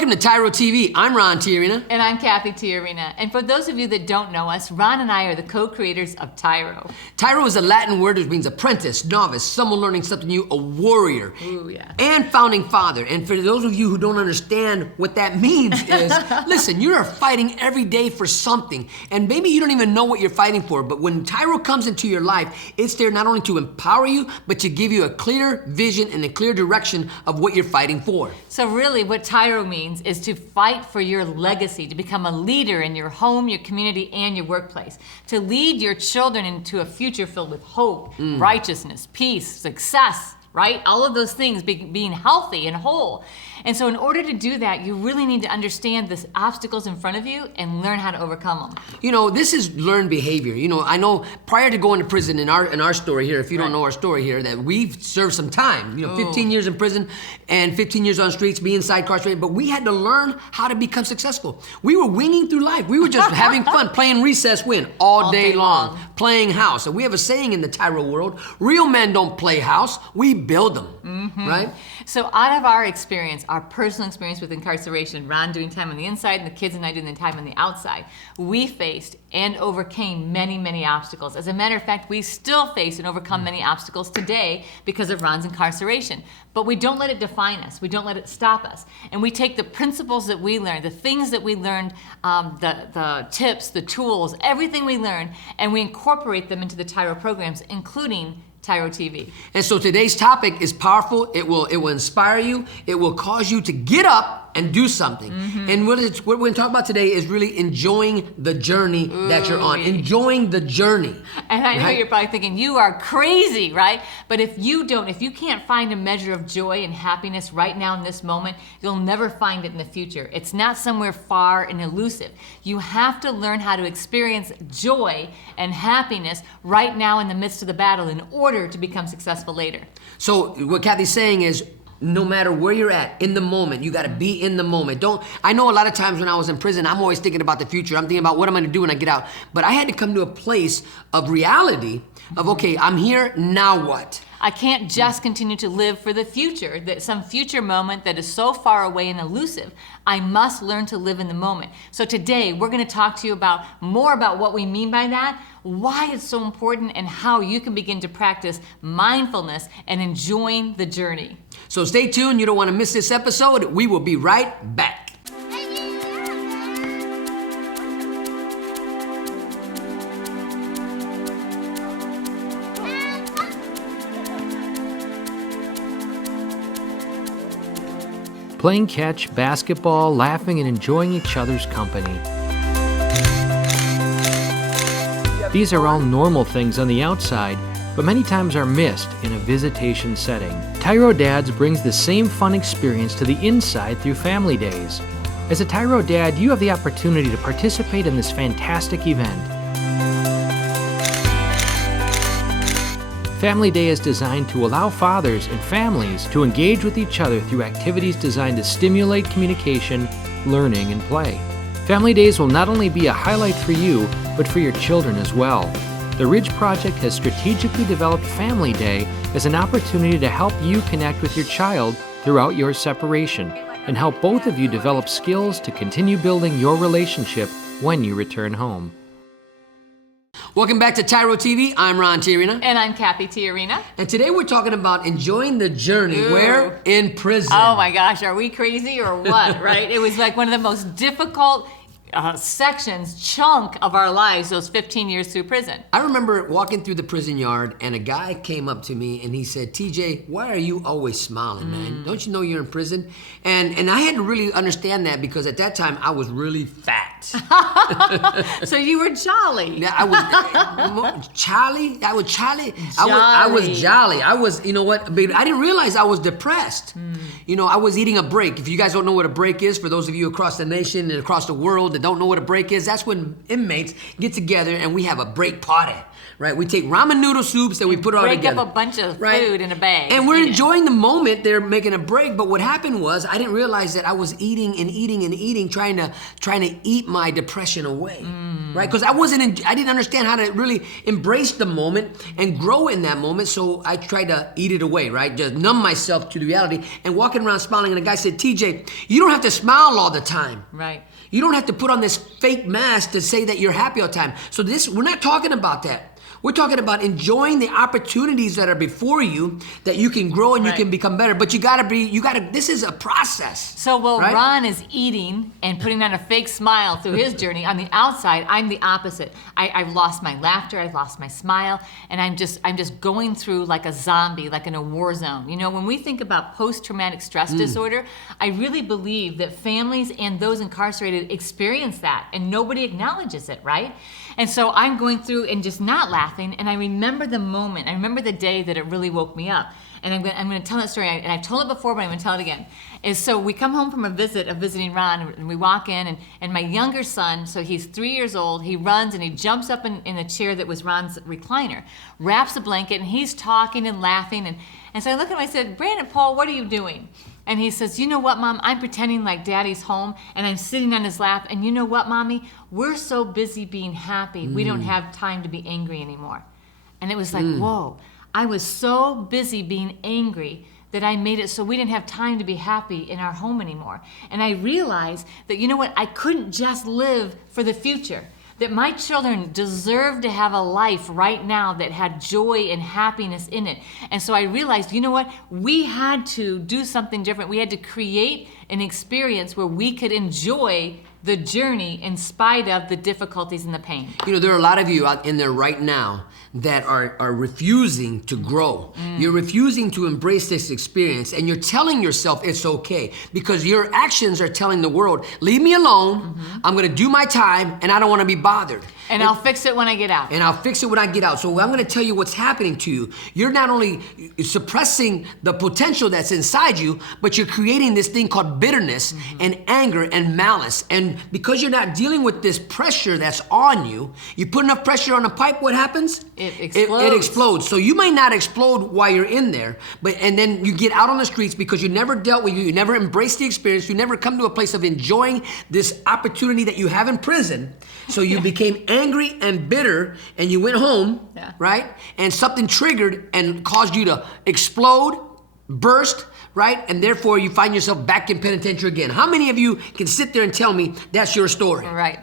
Welcome to TYRO TV. I'm Ron Tiarina. And I'm Cathy Tiarina. And for those of you that don't know us, Ron and I are the co-creators of TYRO. TYRO is a Latin word which means apprentice, novice, someone learning something new, a warrior. Ooh, yeah. And founding father. And for those of you who don't understand what that means is, listen, you're fighting every day for something. And maybe you don't even know what you're fighting for, but when TYRO comes into your life, it's there not only to empower you, but to give you a clear vision and a clear direction of what you're fighting for. So really what TYRO means is to fight for your legacy, to become a leader in your home, your community, and your workplace. To lead your children into a future filled with hope, righteousness, peace, success, right? All of those things being healthy and whole. And so in order to do that, you really need to understand the obstacles in front of you and learn how to overcome them. You know, this is learned behavior. You know, I know prior to going to prison in our story here, if you don't know our story here, that we've served some time. You know, 15 years in prison and 15 years on the streets, being inside incarcerated, but we had to learn how to become successful. We were winging through life. We were just having fun, playing recess win all day long, playing house. And we have a saying in the TYRO world, real men don't play house, we build them, right? So out of our experience, our personal experience with incarceration, Ron doing time on the inside and the kids and I doing the time on the outside, we faced and overcame many, many obstacles. As a matter of fact, we still face and overcome many obstacles today because of Ron's incarceration. But we don't let it define us. We don't let it stop us. And we take the principles that we learned, the things that we learned, the tips, the tools, everything we learned, and we incorporate them into the TYRO programs, including TYRO TV. And so today's topic is powerful. It will inspire you. It will cause you to get up and do something. And what we're going to talk about today is really enjoying the journey that you're on. Enjoying the journey. And I know you're probably thinking, you are crazy, right? But if you can't find a measure of joy and happiness right now in this moment, you'll never find it in the future. It's not somewhere far and elusive. You have to learn how to experience joy and happiness right now in the midst of the battle in order to become successful later. So what Cathy's saying is, no matter where you're at, in the moment, you gotta be in the moment. I know a lot of times when I was in prison, I'm always thinking about the future. I'm thinking about what I'm gonna do when I get out. But I had to come to a place of reality of, okay, I'm here, now what? I can't just continue to live for the future, some future moment that is so far away and elusive. I must learn to live in the moment. So today, we're gonna talk to you more about what we mean by that, why it's so important, and how you can begin to practice mindfulness and enjoying the journey. So stay tuned, you don't wanna miss this episode. We will be right back. Playing catch, basketball, laughing, and enjoying each other's company. These are all normal things on the outside, but many times are missed in a visitation setting. TYRO Dads brings the same fun experience to the inside through Family Days. As a TYRO Dad, you have the opportunity to participate in this fantastic event. Family Day is designed to allow fathers and families to engage with each other through activities designed to stimulate communication, learning, and play. Family Days will not only be a highlight for you, but for your children as well. The Ridge Project has strategically developed Family Day as an opportunity to help you connect with your child throughout your separation and help both of you develop skills to continue building your relationship when you return home. Welcome back to TYRO TV. I'm Ron Tiarina. And I'm Cathy Tiarina. And today we're talking about enjoying the journey. Where? In prison. Oh my gosh, are we crazy or what, right? It was like one of the most difficult chunk of our lives, those 15 years through prison. I remember walking through the prison yard and a guy came up to me and he said, TJ, why are you always smiling, man? Don't you know you're in prison? And I had to really understand that because at that time I was really fat. So you were jolly. Yeah, I was Charlie. I was Charlie. I was jolly. I was, you know what, baby, I didn't realize I was depressed. You know, I was eating a break. If you guys don't know what a break is, for those of you across the nation and across the world that don't know what a break is, that's when inmates get together and we have a break party, right? We take ramen noodle soups and we put it all together. Break up a bunch of food in a bag. And we're enjoying the moment. They're making a break, but what happened was I didn't realize that I was eating and eating and eating, trying to eat my depression away, right? Because I didn't understand how to really embrace the moment and grow in that moment. So I tried to eat it away, right? Just numb myself to the reality and walking around smiling. And a guy said, TJ, you don't have to smile all the time. Right. You don't have to put on this fake mask to say that you're happy all the time. So we're not talking about that. We're talking about enjoying the opportunities that are before you, that you can grow and you can become better. But this is a process. So while right? Ron is eating and putting on a fake smile through his journey, on the outside, I'm the opposite. I've lost my laughter, I've lost my smile, and I'm just going through like a zombie, like in a war zone. You know, when we think about post-traumatic stress disorder, I really believe that families and those incarcerated experience that, and nobody acknowledges it, right? And so I'm going through and just not laughing, and I remember the moment, I remember the day that it really woke me up. And I'm going to tell that story, and I've told it before, but I'm going to tell it again. So we come home from a visit of visiting Ron, and we walk in, and my younger son, so he's 3 years old, he runs and he jumps up in a chair that was Ron's recliner, wraps a blanket, and he's talking and laughing. And so I look at him, I said, Brandon, Paul, what are you doing? And he says, you know what, Mom? I'm pretending like Daddy's home, and I'm sitting on his lap. And you know what, Mommy? We're so busy being happy, we don't have time to be angry anymore. And it was like, whoa. I was so busy being angry that I made it so we didn't have time to be happy in our home anymore. And I realized that, you know what? I couldn't just live for the future. That my children deserve to have a life right now that had joy and happiness in it. And so I realized, you know what? We had to do something different. We had to create an experience where we could enjoy the journey in spite of the difficulties and the pain. You know, there are a lot of you out in there right now that are refusing to grow. You're refusing to embrace this experience, and you're telling yourself it's okay because your actions are telling the world, leave me alone, I'm gonna do my time, and I don't wanna be bothered. And I'll fix it when I get out. And I'll fix it when I get out. So I'm gonna tell you what's happening to you. You're not only suppressing the potential that's inside you, but you're creating this thing called bitterness and anger and malice. And because you're not dealing with this pressure that's on you, you put enough pressure on a pipe, what happens? It explodes. It explodes. So you might not explode while you're in there, and then you get out on the streets because you never dealt with you never embraced the experience, you never come to a place of enjoying this opportunity that you have in prison. So you became angry and bitter, and you went home, right? And something triggered and caused you to explode, burst, right? And therefore you find yourself back in penitentiary again. How many of you can sit there and tell me that's your story? Right.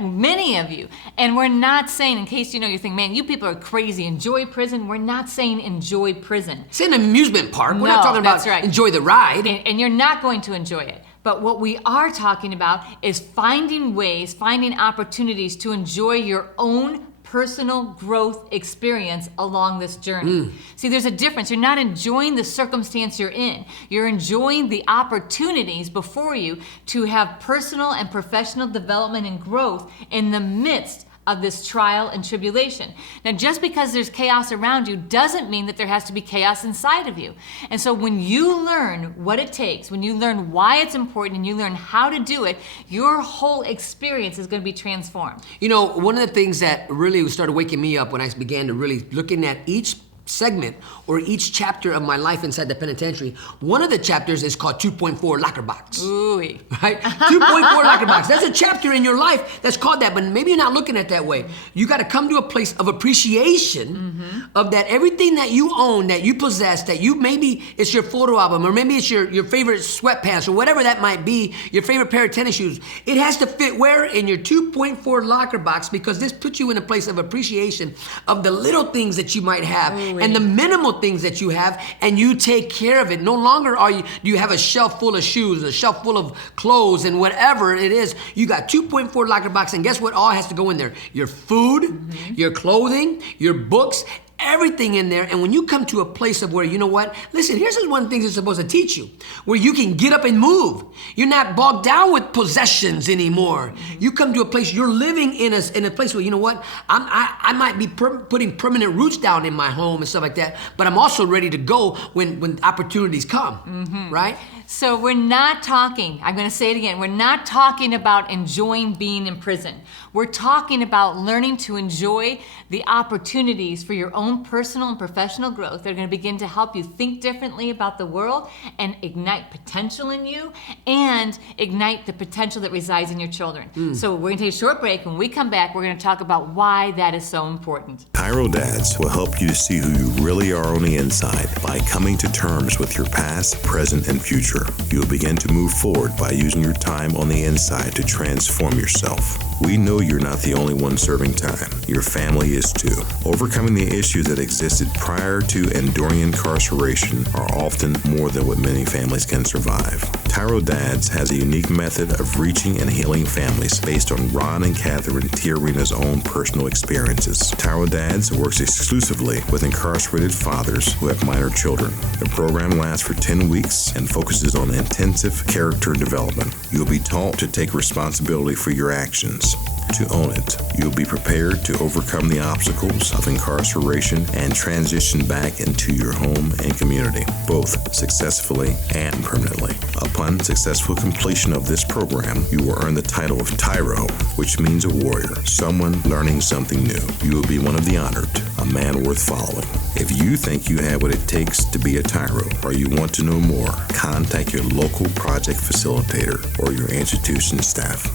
Many of you. And we're not saying, in case you know, you think, man, you people are crazy, enjoy prison. We're not saying enjoy prison. It's an amusement park. We're not talking about enjoy the ride. And you're not going to enjoy it. But what we are talking about is finding ways, finding opportunities to enjoy your own personal growth experience along this journey. See, there's a difference. You're not enjoying the circumstance you're in. You're enjoying the opportunities before you to have personal and professional development and growth in the midst of this trial and tribulation. Now, just because there's chaos around you doesn't mean that there has to be chaos inside of you. And so when you learn what it takes, when you learn why it's important and you learn how to do it, your whole experience is going to be transformed. You know, one of the things that really started waking me up when I began to really looking at each segment or each chapter of my life inside the penitentiary, one of the chapters is called 2.4 Locker Box. Ooh-y. Right? 2.4 Locker Box. That's a chapter in your life that's called that, but maybe you're not looking at it that way. You got to come to a place of appreciation of that everything that you own, that you possess, that you maybe it's your photo album, or maybe it's your favorite sweatpants, or whatever that might be, your favorite pair of tennis shoes. It has to fit where? In your 2.4 Locker Box, because this puts you in a place of appreciation of the little things that you might have. Ooh-y. And the minimal things that you have, and you take care of it. No longer do you have a shelf full of shoes, a shelf full of clothes, and whatever it is. You got 2.4 Locker Box, and guess what all has to go in there? Your food, your clothing, your books, everything in there. And when you come to a place of where, you know what, listen, here's one thing it's supposed to teach you, where you can get up and move. You're not bogged down with possessions anymore. You come to a place, you're living in a place where, you know what, I might be putting permanent roots down in my home and stuff like that, but I'm also ready to go when opportunities come, right? So we're not talking, I'm going to say it again, we're not talking about enjoying being in prison. We're talking about learning to enjoy the opportunities for your own own personal and professional growth. They're going to begin to help you think differently about the world and ignite potential in you and ignite the potential that resides in your children. So we're going to take a short break. When we come back, we're going to talk about why that is so important. TYRO Dads will help you to see who you really are on the inside by coming to terms with your past, present, and future. You'll begin to move forward by using your time on the inside to transform yourself. We know you're not the only one serving time. Your family is too. Overcoming the issues that existed prior to and during incarceration are often more than what many families can survive. TYRO Dads has a unique method of reaching and healing families based on Ron and Cathy TYRO's own personal experiences. TYRO Dads works exclusively with incarcerated fathers who have minor children. The program lasts for 10 weeks and focuses on intensive character development. You'll be taught to take responsibility for your actions, to own it. You'll be prepared to overcome the obstacles of incarceration and transition back into your home and community, both successfully and permanently. Upon successful completion of this program, you will earn the title of TYRO, which means a warrior, someone learning something new. You will be one of the honored, a man worth following. If you think you have what it takes to be a TYRO, or you want to know more, contact your local project facilitator or your institution staff.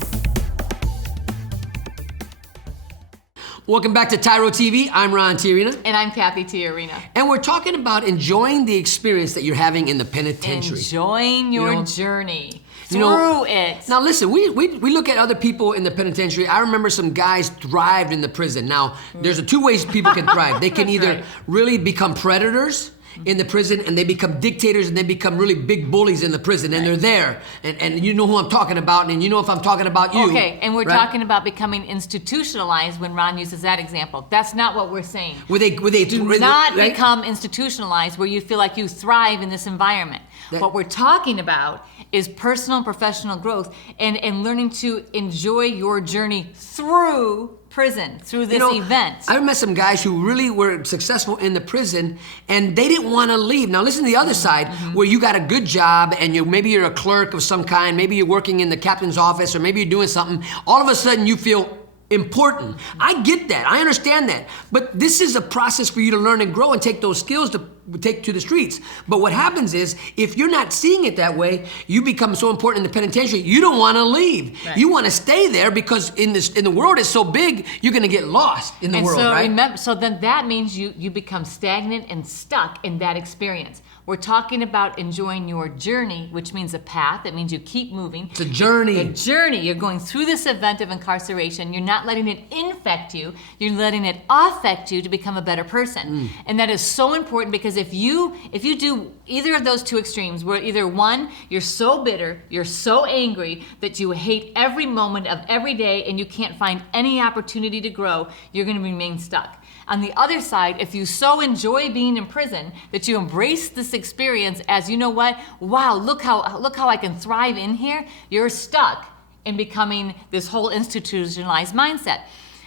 Welcome back to TYRO TV. I'm Ron Tyrina. And I'm Cathy Tyrina. And we're talking about enjoying the experience that you're having in the penitentiary. Enjoying your You know, journey you know, through it. Now listen, we look at other people in the penitentiary. I remember some guys thrived in the prison. Now, there's two ways people can thrive. They can either right. really become predators in the prison, and they become dictators, and they become really big bullies in the prison, and they're there, and you know who I'm talking about, and you know if I'm talking about you. Okay, and we're right? talking about becoming institutionalized when Ron uses that example. That's not what we're saying. Would they Do not right? become institutionalized where you feel like you thrive in this environment. What we're talking about is personal and professional growth and learning to enjoy your journey through prison, through this event. I met some guys who really were successful in the prison, and they didn't want to leave. Now listen to the other side, where you got a good job, and maybe you're a clerk of some kind, maybe you're working in the captain's office, or maybe you're doing something. All of a sudden you feel important. I get that, I understand that, but this is a process for you to learn and grow and take those skills to take to the streets. But what happens is, if you're not seeing it that way, you become so important in the penitentiary, you don't want to leave. Right. You want to stay there because in the world is so big, you're going to get lost in the world, so right? So then that means you become stagnant and stuck in that experience. We're talking about enjoying your journey, which means a path. It means you keep moving. It's a journey. A journey. You're going through this event of incarceration. You're not letting it infect you. You're letting it affect you to become a better person. And that is so important, because if you do either of those two extremes, where either one, you're so bitter, you're so angry that you hate every moment of every day and you can't find any opportunity to grow, you're going to remain stuck. On the other side, if you so enjoy being in prison that you embrace this experience as, you know what, wow, look how I can thrive in here, you're stuck in becoming this whole institutionalized mindset.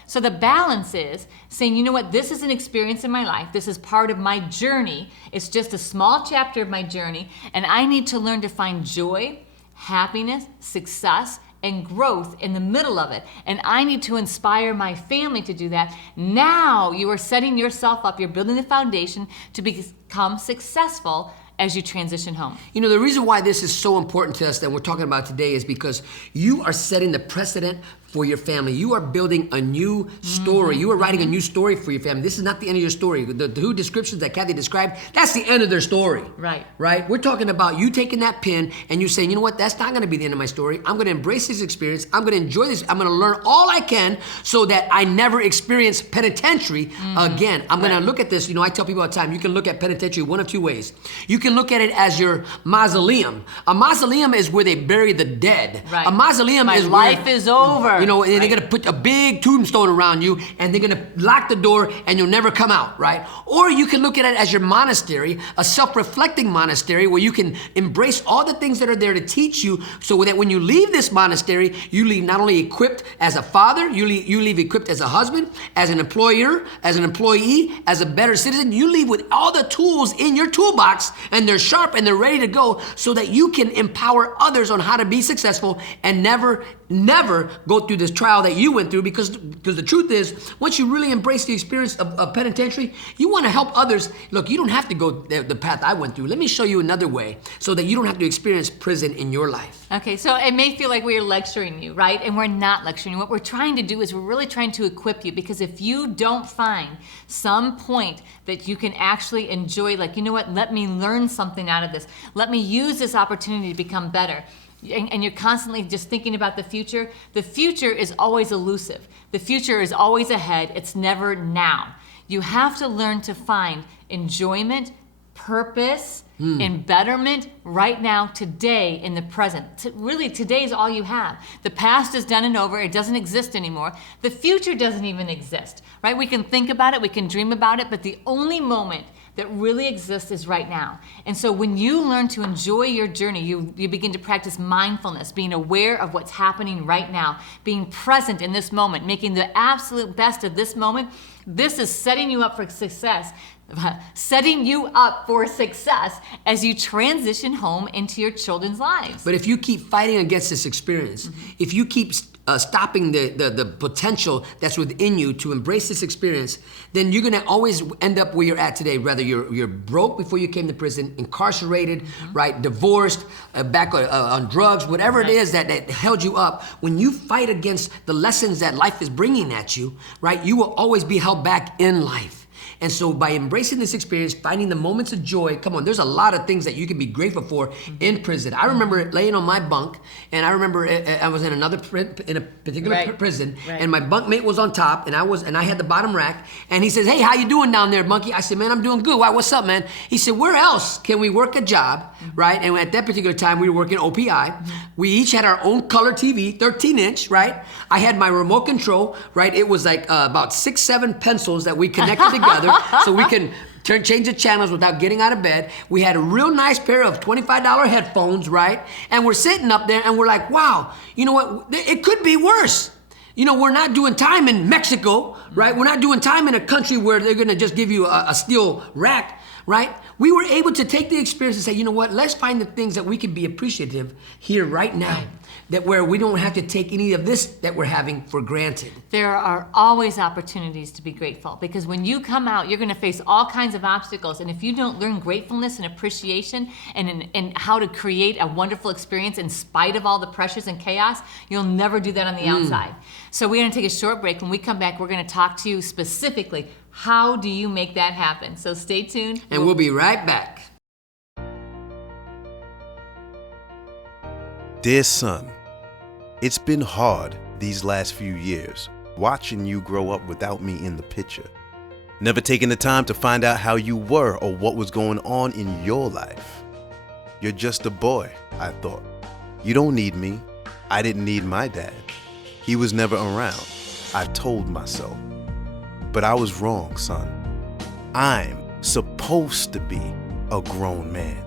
So the balance is saying, you know what, this is an experience in my life. This is part of my journey. It's just a small chapter of my journey, and I need to learn to find joy, happiness, success, and growth in the middle of it. And I need to inspire my family to do that. Now you are setting yourself up, you're building the foundation to become successful as you transition home. You know, the reason why this is so important to us that we're talking about today is because you are setting the precedent for your family. You are building a new story. You are writing a new story for your family. This is not the end of your story. The two descriptions that Cathy described, that's the end of their story. Right. Right? We're talking about you taking that pen and you saying, you know what, that's not gonna be the end of my story. I'm gonna embrace this experience. I'm gonna enjoy this. I'm gonna learn all I can so that I never experience penitentiary again. I'm gonna look at this, you know, I tell people all the time, you can look at penitentiary one of two ways. You can look at it as your mausoleum. A mausoleum is where they bury the dead. Right. A mausoleum My is life where, is over. you know, they're Right. gonna put a big tombstone around you and they're gonna lock the door and you'll never come out, right? Or you can look at it as your monastery, a self-reflecting monastery where you can embrace all the things that are there to teach you so that when you leave this monastery, you leave not only equipped as a father, you leave equipped as a husband, as an employer, as an employee, as a better citizen. You leave with all the tools in your toolbox and they're sharp and they're ready to go so that you can empower others on how to be successful and never go through this trial that you went through, because the truth is, once you really embrace the experience of penitentiary, you want to help others. Look, you don't have to go the path I went through. Let me show you another way so that you don't have to experience prison in your life. Okay, so it may feel like we're lecturing you, right? And we're not lecturing you. What we're trying to do is we're really trying to equip you, because if you don't find some point that you can actually enjoy, like, you know what, let me learn something out of this. Let me use this opportunity to become better. And you're constantly just thinking about the future is always elusive. The future is always ahead. It's never now. You have to learn to find enjoyment, purpose, and betterment right now, today, in the present. Really, today is all you have. The past is done and over. It doesn't exist anymore. The future doesn't even exist, right? We can think about it, we can dream about it, but the only moment that really exists is right now. And so when you learn to enjoy your journey, you begin to practice mindfulness, being aware of what's happening right now, being present in this moment, making the absolute best of this moment. This is setting you up for success. Setting you up for success as you transition home into your children's lives. But if you keep fighting against this experience, if you keep stopping the potential that's within you to embrace this experience, then you're gonna always end up where you're at today. Whether you're broke before you came to prison, incarcerated, right, divorced, back on drugs, whatever it is that held you up. When you fight against the lessons that life is bringing at you, right, you will always be held back in life. And so by embracing this experience, finding the moments of joy, come on, there's a lot of things that you can be grateful for in prison. I remember laying on my bunk, and I remember I was in a particular prison, and my bunkmate was on top, and I had the bottom rack, and he says, "Hey, how you doing down there, monkey?" I said, "Man, I'm doing good. Why, what's up, man?" He said, "Where else can we work a job?" Right? And at that particular time, we were working OPI. We each had our own color TV, 13-inch, right? I had my remote control, right? It was like about 6, 7 pencils that we connected together so we can change the channels without getting out of bed. We had a real nice pair of $25 headphones, right? And we're sitting up there and we're like, wow, you know what? It could be worse. You know, we're not doing time in Mexico, right? We're not doing time in a country where they're gonna just give you a steel rack, right? We were able to take the experience and say, you know what, let's find the things that we can be appreciative here right now, that where we don't have to take any of this that we're having for granted. There are always opportunities to be grateful, because when you come out, you're gonna face all kinds of obstacles, and if you don't learn gratefulness and appreciation and how to create a wonderful experience in spite of all the pressures and chaos, you'll never do that on the outside. So we're gonna take a short break. When we come back, we're gonna talk to you specifically, how do you make that happen? So stay tuned. And we'll be right back. Dear son, it's been hard these last few years, watching you grow up without me in the picture. Never taking the time to find out how you were or what was going on in your life. You're just a boy, I thought. You don't need me. I didn't need my dad. He was never around, I told myself. But I was wrong, son. I'm supposed to be a grown man.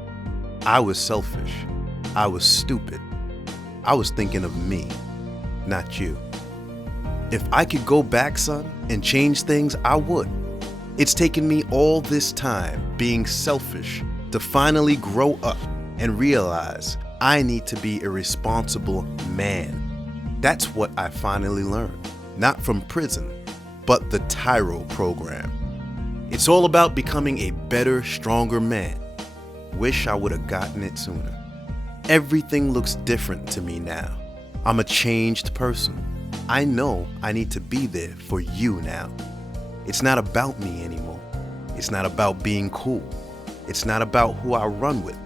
I was selfish. I was stupid. I was thinking of me, not you. If I could go back, son, and change things, I would. It's taken me all this time being selfish to finally grow up and realize I need to be a responsible man. That's what I finally learned, not from prison, but the TYRO program. It's all about becoming a better, stronger man. Wish I would have gotten it sooner. Everything looks different to me now. I'm a changed person. I know I need to be there for you now. It's not about me anymore. It's not about being cool. It's not about who I run with.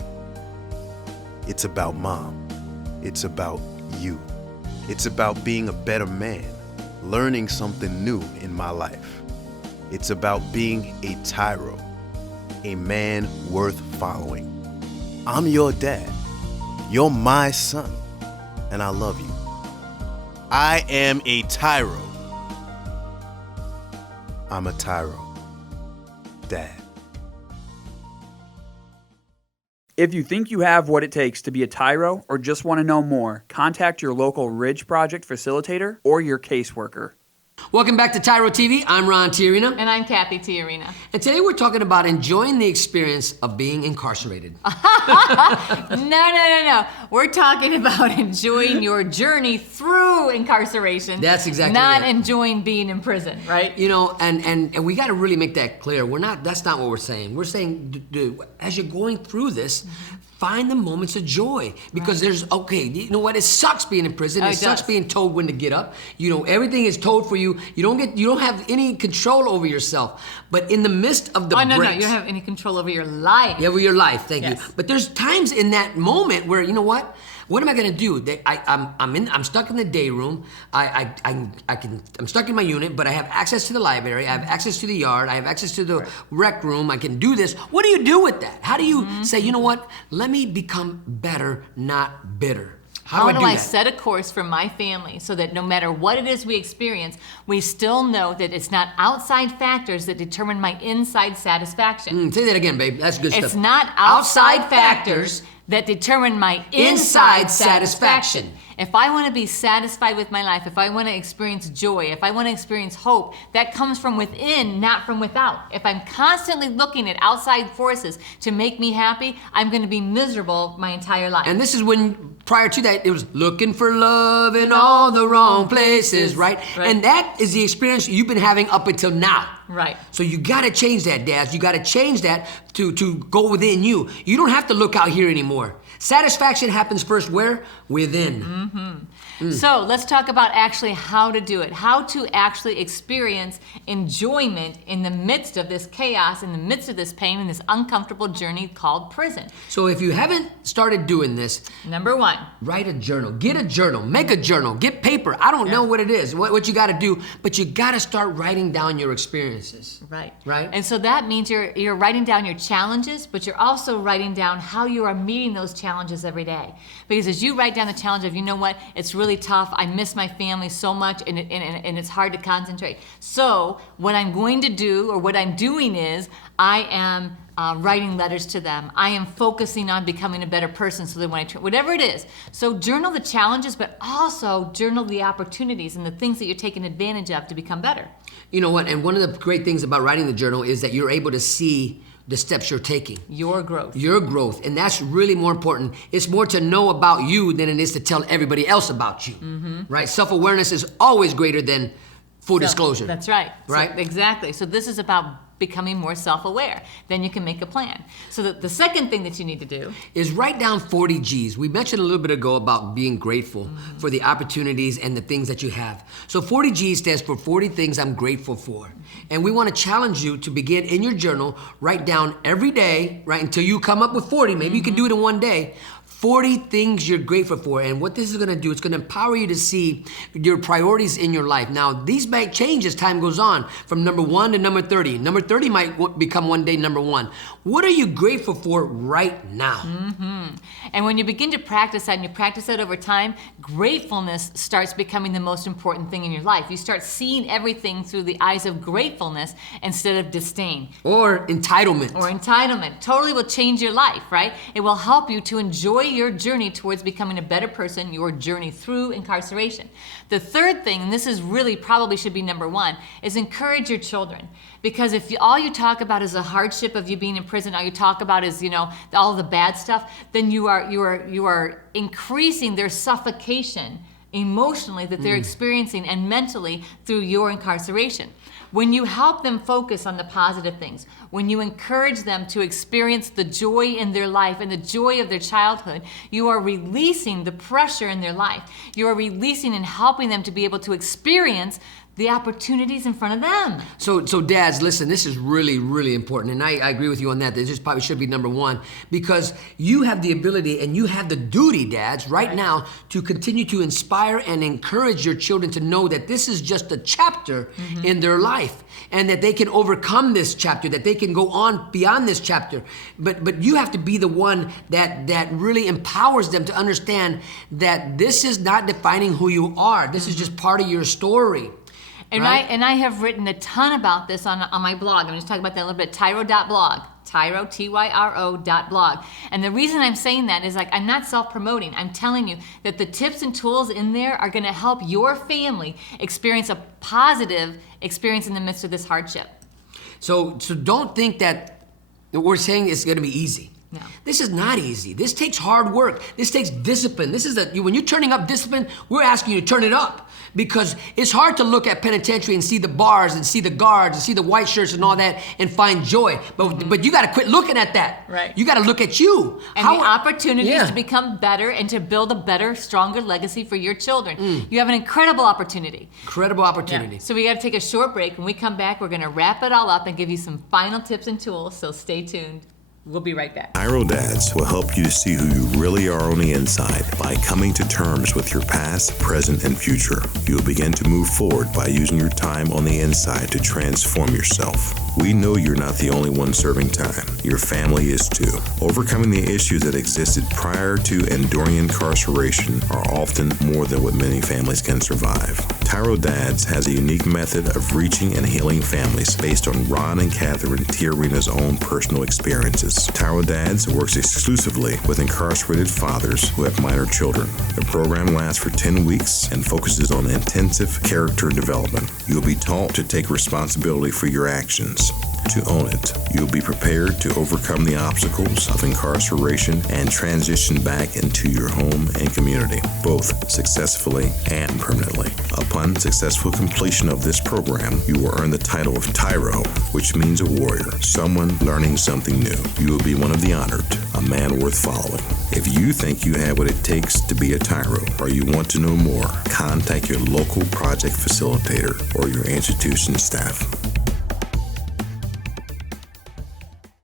It's about mom. It's about you. It's about being a better man, learning something new in my life. It's about being a TYRO, a man worth following. I'm your dad. You're my son, and I love you. I am a TYRO. I'm a TYRO. Dad. If you think you have what it takes to be a TYRO or just want to know more, contact your local Ridge Project facilitator or your caseworker. Welcome back to TYRO TV. I'm Ron Tyrina. And I'm Cathy Tiarina. And today we're talking about enjoying the experience of being incarcerated. No. We're talking about enjoying your journey through incarceration. That's exactly not it. enjoying being in prison, right? You know, and we got to really make that clear. That's not what we're saying. We're saying, as you're going through this, find the moments of joy, because you know what? It sucks being in prison. It sucks being told when to get up. You know, everything is told for you. You don't have any control over yourself. But in the midst of the breaks, no, you don't have any control over your life. Yeah, over your life. Thank you. Yes. But there's times in that moment where, you know what? What am I gonna do? I'm stuck in the day room. I'm stuck in my unit, but I have access to the library. I have access to the yard. I have access to the rec room. I can do this. What do you do with that? How do you say, you know what? Let me become better, not bitter. How do I set a course for my family so that no matter what it is we experience, we still know that it's not outside factors that determine my inside satisfaction? Say that again, babe. That's good stuff. It's not outside factors that determine my inside satisfaction. If I want to be satisfied with my life, if I want to experience joy, if I want to experience hope, that comes from within, not from without. If I'm constantly looking at outside forces to make me happy, I'm going to be miserable my entire life. And this is when, prior to that, it was looking for love in all the wrong places, right? And that is the experience you've been having up until now. Right. So you gotta change that, dads. You gotta change that to go within you. You don't have to look out here anymore. Satisfaction happens first where? Within. So let's talk about actually how to do it, how to actually experience enjoyment in the midst of this chaos, in the midst of this pain, and this uncomfortable journey called prison. So if you haven't started doing this, Number one, write a journal. Get a journal. Make a journal. Get paper. I don't know what it is, what you gotta do, but you gotta start writing down your experiences. Right. Right? And so that means you're writing down your challenges, but you're also writing down how you are meeting those challenges every day. Because as you write down the challenge of, you know what, it's really tough, I miss my family so much, and it's hard to concentrate. So what I'm going to do, or what I'm doing is, I am writing letters to them. I am focusing on becoming a better person so that when I whatever it is. So journal the challenges, but also journal the opportunities and the things that you're taking advantage of to become better. You know what, and one of the great things about writing the journal is that you're able to see the steps you're taking. Your growth. Your growth, and that's really more important. It's more to know about you than it is to tell everybody else about you, right? Self-awareness is always greater than full disclosure. That's right. Right? So, exactly. So this is about becoming more self-aware. Then you can make a plan. So the second thing that you need to do is write down 40 G's. We mentioned a little bit ago about being grateful for the opportunities and the things that you have. So 40 G's stands for 40 things I'm grateful for. And we want to challenge you to begin in your journal, write down every day, right, until you come up with 40. Maybe you can do it in one day. 40 things you're grateful for. And what this is gonna do, it's gonna empower you to see your priorities in your life. Now, these might change as time goes on, from number 1 to number 30. Number 30 might become one day number 1. What are you grateful for right now? And when you begin to practice that, and you practice that over time, gratefulness starts becoming the most important thing in your life. You start seeing everything through the eyes of gratefulness instead of disdain. Or entitlement. Or entitlement. Totally will change your life, right? It will help you to enjoy your journey towards becoming a better person, your journey through incarceration. The third thing, and this is really probably should be number 1, is encourage your children. Because if all you talk about is the hardship of you being in prison, all you talk about is, you know, all the bad stuff, then you are increasing their suffocation emotionally that they're experiencing and mentally through your incarceration. When you help them focus on the positive things, when you encourage them to experience the joy in their life and the joy of their childhood, you are releasing the pressure in their life. You are releasing and helping them to be able to experience the opportunities in front of them. So dads, listen, this is really, really important. And I agree with you on that. This probably should be number 1, because you have the ability and you have the duty, dads, right now to continue to inspire and encourage your children to know that this is just a chapter in their life, and that they can overcome this chapter, that they can go on beyond this chapter. But you have to be the one that really empowers them to understand that this is not defining who you are. This is just part of your story. And right? I have written a ton about this on my blog. I'm just talking about that a little bit. TYRO.blog. TYRO, TYRO.blog. And the reason I'm saying that is like, I'm not self-promoting. I'm telling you that the tips and tools in there are gonna help your family experience a positive experience in the midst of this hardship. So don't think that we're saying it's gonna be easy. No. This is not easy. This takes hard work. This takes discipline. When you're turning up discipline, we're asking you to turn it up. Because it's hard to look at penitentiary and see the bars and see the guards and see the white shirts and all that and find joy. But you gotta quit looking at that. Right. You gotta look at you. And the opportunities to become better and to build a better, stronger legacy for your children. You have an incredible opportunity. Incredible opportunity. Yeah. So we gotta take a short break. When we come back, we're gonna wrap it all up and give you some final tips and tools, so stay tuned. We'll be right back. TYRO Dads will help you to see who you really are on the inside by coming to terms with your past, present, and future. You'll begin to move forward by using your time on the inside to transform yourself. We know you're not the only one serving time. Your family is too. Overcoming the issues that existed prior to and during incarceration are often more than what many families can survive. TYRO Dads has a unique method of reaching and healing families based on Ron and Cathy TYRO's own personal experiences. TYRO Dads works exclusively with incarcerated fathers who have minor children. The program lasts for 10 weeks and focuses on intensive character development. You'll be taught to take responsibility for your actions, to own it. You'll be prepared to overcome the obstacles of incarceration and transition back into your home and community, both successfully and permanently. Upon successful completion of this program, you will earn the title of TYRO, which means a warrior, someone learning something new. You will be one of the honored, a man worth following. If you think you have what it takes to be a TYRO, or you want to know more, contact your local project facilitator or your institution staff.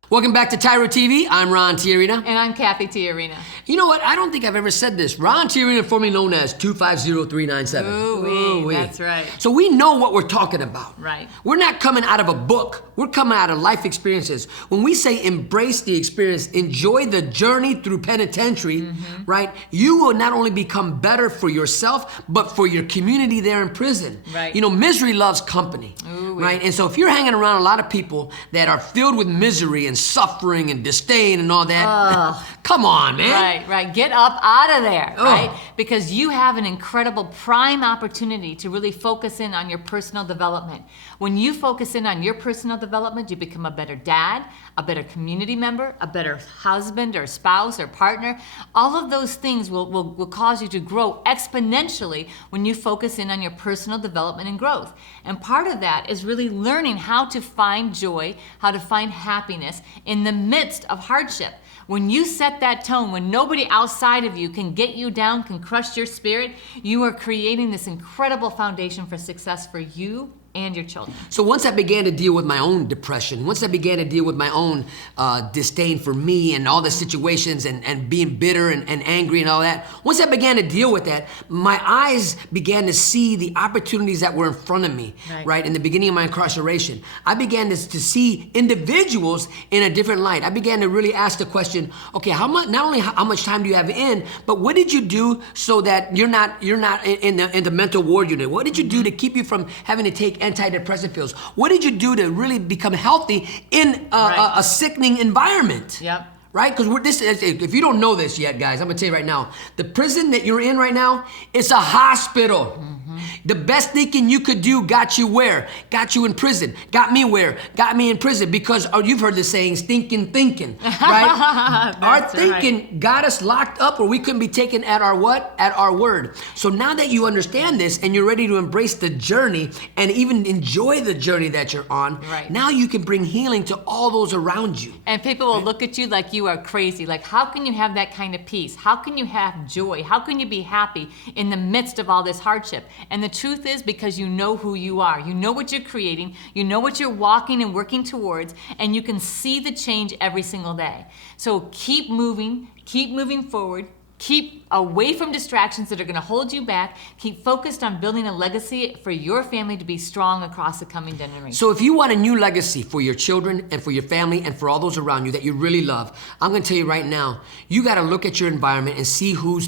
Welcome back to TYRO TV. I'm Ron TYRO. And I'm Cathy TYRO. You know what? I don't think I've ever said this. Ron TYRO, formerly known as 250397. Ooh-wee, that's right. So we know what we're talking about. Right. We're not coming out of a book. We're coming out of life experiences. When we say embrace the experience, enjoy the journey through penitentiary, right? You will not only become better for yourself, but for your community there in prison. Right. You know, misery loves company, right? And so if you're hanging around a lot of people that are filled with misery and suffering and disdain and all that, come on, man. Right. Get up out of there, right? Because you have an incredible prime opportunity to really focus in on your personal development. When you focus in on your personal development, you become a better dad, a better community member, a better husband or spouse or partner. All of those things will cause you to grow exponentially when you focus in on your personal development and growth. And part of that is really learning how to find joy, how to find happiness in the midst of hardship. When you set that tone, when nobody outside of you can get you down, can crush your spirit, you are creating this incredible foundation for success for you and your children. So once I began to deal with my own depression, once I began to deal with my own disdain for me and all the situations and being bitter and angry and all that, once I began to deal with that, my eyes began to see the opportunities that were in front of me, right? In the beginning of my incarceration. I began to see individuals in a different light. I began to really ask the question, okay, not only how much time do you have in, but what did you do so that you're not in the mental ward unit? What did you do to keep you from having to take antidepressant pills? What did you do to really become healthy in a sickening environment? Yep. Right? Because if you don't know this yet, guys, I'm gonna tell you right now, the prison that you're in right now, it's a hospital. The best thinking you could do got you where? Got you in prison. Got me where? Got me in prison because, you've heard the saying, stinking thinking, right? Our thinking got us locked up where we couldn't be taken at our what? At our word. So now that you understand this and you're ready to embrace the journey and even enjoy the journey that you're on, now you can bring healing to all those around you. And people will look at you like you are crazy. Like, how can you have that kind of peace? How can you have joy? How can you be happy in the midst of all this hardship? And the truth is because you know who you are. You know what you're creating. You know what you're walking and working towards, and you can see the change every single day. So keep moving forward. Keep away from distractions that are going to hold you back. Keep focused on building a legacy for your family to be strong across the coming generations. So if you want a new legacy for your children and for your family and for all those around you that you really love, I'm going to tell you right now, you got to look at your environment and see who's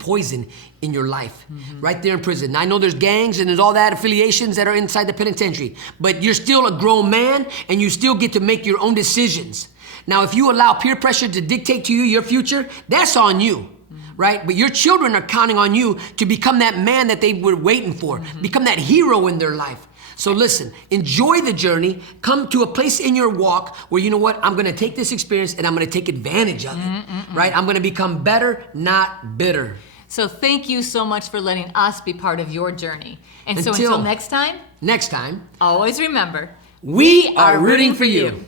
poison in your life, right there in prison. Now, I know there's gangs and there's all that affiliations that are inside the penitentiary, but you're still a grown man and you still get to make your own decisions. Now, if you allow peer pressure to dictate to you your future, that's on you. Right? But your children are counting on you to become that man that they were waiting for, become that hero in their life. So listen, enjoy the journey, come to a place in your walk where, you know what, I'm gonna take this experience and I'm gonna take advantage of it, right? I'm gonna become better, not bitter. So thank you so much for letting us be part of your journey. And so until next time, Next time, always remember, we are rooting for you.